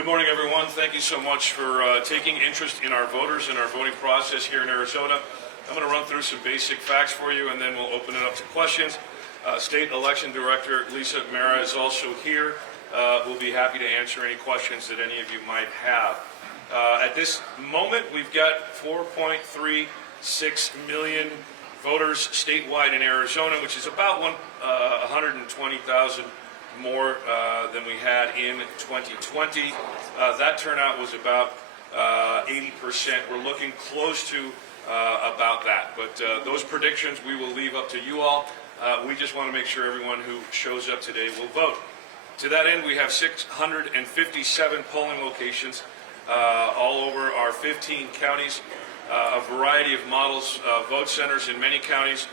Good morning, everyone. Thank you so much for taking interest in our voters and our voting process here in Arizona. I'm going to run through some basic facts for you, and then we'll open it up to questions. State Election Director Lisa Mara is also here. We'll be happy to answer any questions that any of you might have. At this moment, we've got 4.36 million voters statewide in Arizona, which is about 120,000 more than we had in 2020. That turnout was about 80%. We're looking close to about that. But those predictions we will leave up to you all. We just want to make sure everyone who shows up today will vote. To that end, we have 657 polling locations all over our 15 counties, a variety of models, vote centers in many counties,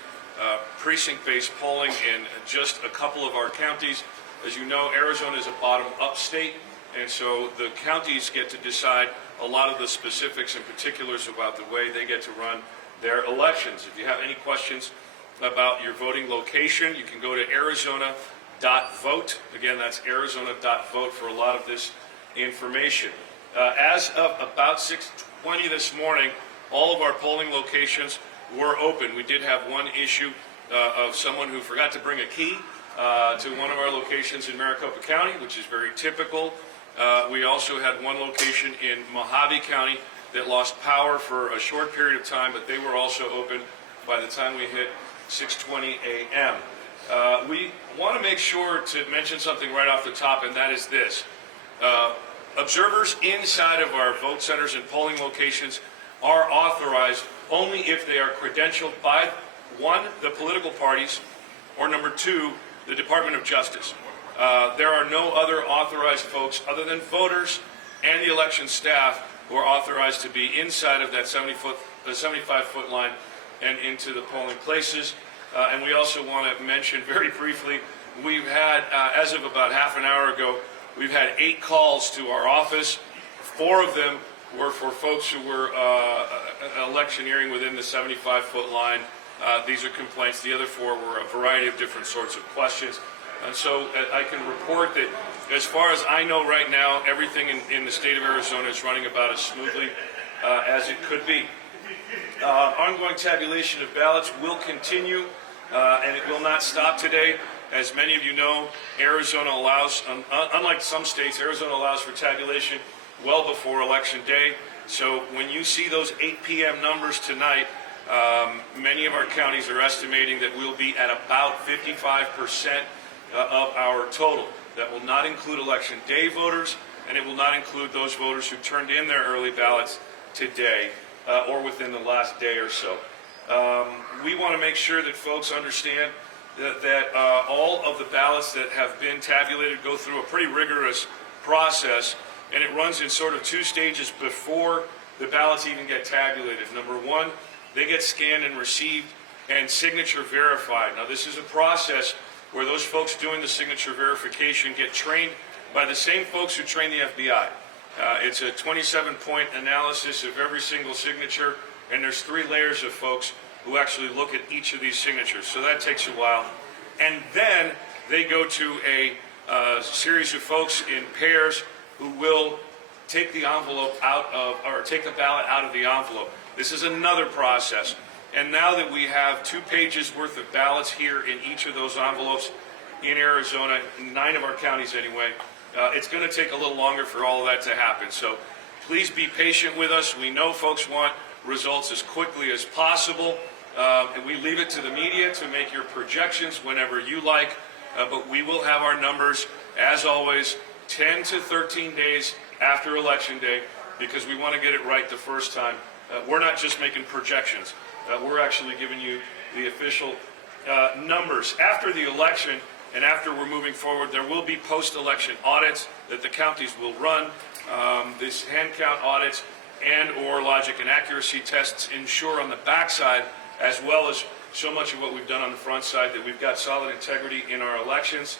precinct-based polling in just a couple of our counties. As you know, Arizona is a bottom-up state, and so the counties get to decide a lot of the specifics and particulars about the way they get to run their elections. If you have any questions about your voting location, you can go to arizona.vote. Again, that's arizona.vote for a lot of this information. As of about 6:20 this morning, all of our polling locations were open. We did have one issue of someone who forgot to bring a key to one of our locations in Maricopa County, which is very typical. We also had one location in Mojave County that lost power for a short period of time, but they were also open by the time we hit 6:20 a.m. We want to make sure to mention something right off the top, and that is this. Observers inside of our vote centers and polling locations are authorized only if they are credentialed by, one, the political parties, or number two, the Department of Justice. There are no other authorized folks other than voters and the election staff who are authorized to be inside of that 75-foot line and into the polling places. And we also want to mention very briefly, we've had, as of about half an hour ago, we've had 8 calls to our office. 4 of them were for folks who were electioneering within the 75-foot line. These are complaints. The other 4 were a variety of different sorts of questions. And so I can report that as far as I know right now, everything in the state of Arizona is running about as smoothly as it could be. Ongoing tabulation of ballots will continue, and it will not stop today. As many of you know, Arizona allows, unlike some states, Arizona allows for tabulation well before Election Day. So when you see those 8 p.m. numbers tonight, many of our counties are estimating that we'll be at about 55% of our total. That will not include Election Day voters, and it will not include those voters who turned in their early ballots today or within the last day or so. We want to make sure that folks understand that all of the ballots that have been tabulated go through a pretty rigorous process, and it runs in sort of 2 stages before the ballots even get tabulated. Number 1, they get scanned and received and signature verified. Now, this is a process where those folks doing the signature verification get trained by the same folks who train the FBI. It's a 27-point analysis of every single signature, and there's 3 layers of folks who actually look at each of these signatures. So that takes a while. And then they go to a series of folks in pairs who will take the envelope out of, or take the ballot out of the envelope. This is another process. And now that we have 2 pages worth of ballots here in each of those envelopes in Arizona, 9 of our counties anyway, it's going to take a little longer for all of that to happen. So please be patient with us. We know folks want results as quickly as possible. And we leave it to the media to make your projections whenever you like. But we will have our numbers, as always, 10 to 13 days after Election Day, because we want to get it right the first time. We're not just making projections. We're actually giving you the official numbers. After the election and after we're moving forward, there will be post-election audits that the counties will run. This hand count audits and or logic and accuracy tests ensure on the backside, as well as so much of what we've done on the front side, that we've got solid integrity in our elections.